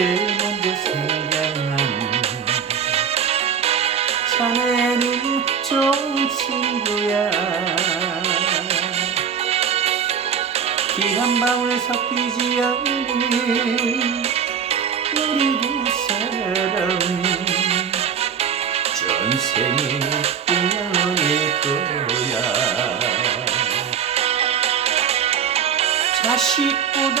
제일 먼저 생각나는 자네는 친구야. 비 한 방울 섞이지 않는 우리 두 사람 전생에 우연일 거야. 자식보다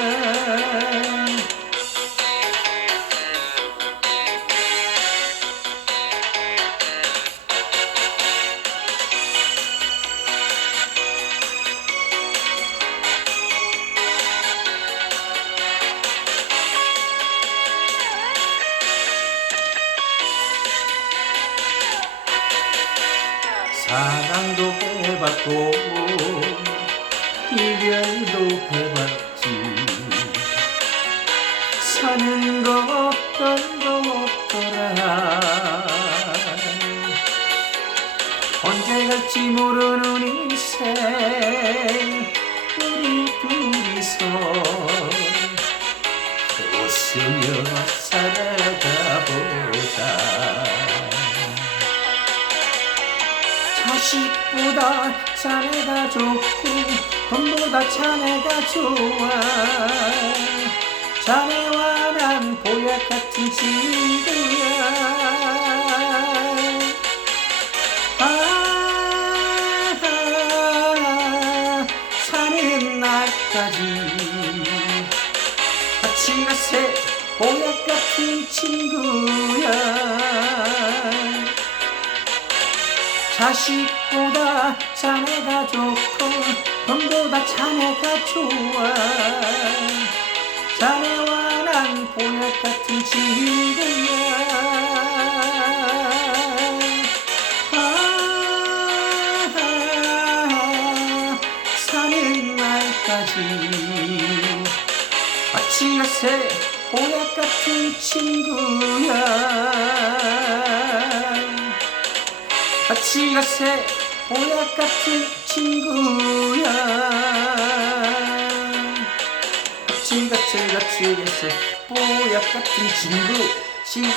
사랑도 해봤고 이별도 해봤지. 사는 거 별거 없더라. 언제 갈지 모르는 인생 우리 둘이서 웃으며 자식보다. 자네가 좋고 돈보다 자네가 좋아. 자네와 난 보약 같은 친구야. 아, 사는 날까지. 가세 보약 같은 친구야 자식보다 자네가 좋고 돈보다 자네가 좋아. 자네와 난 보약 같은 친구야. 아, 사는 날까지. 같이 가세 보약 같은 친구야 같이 가세 보약 같은 친구야 같이 가세 같이 가세 보약 같은 친구 친구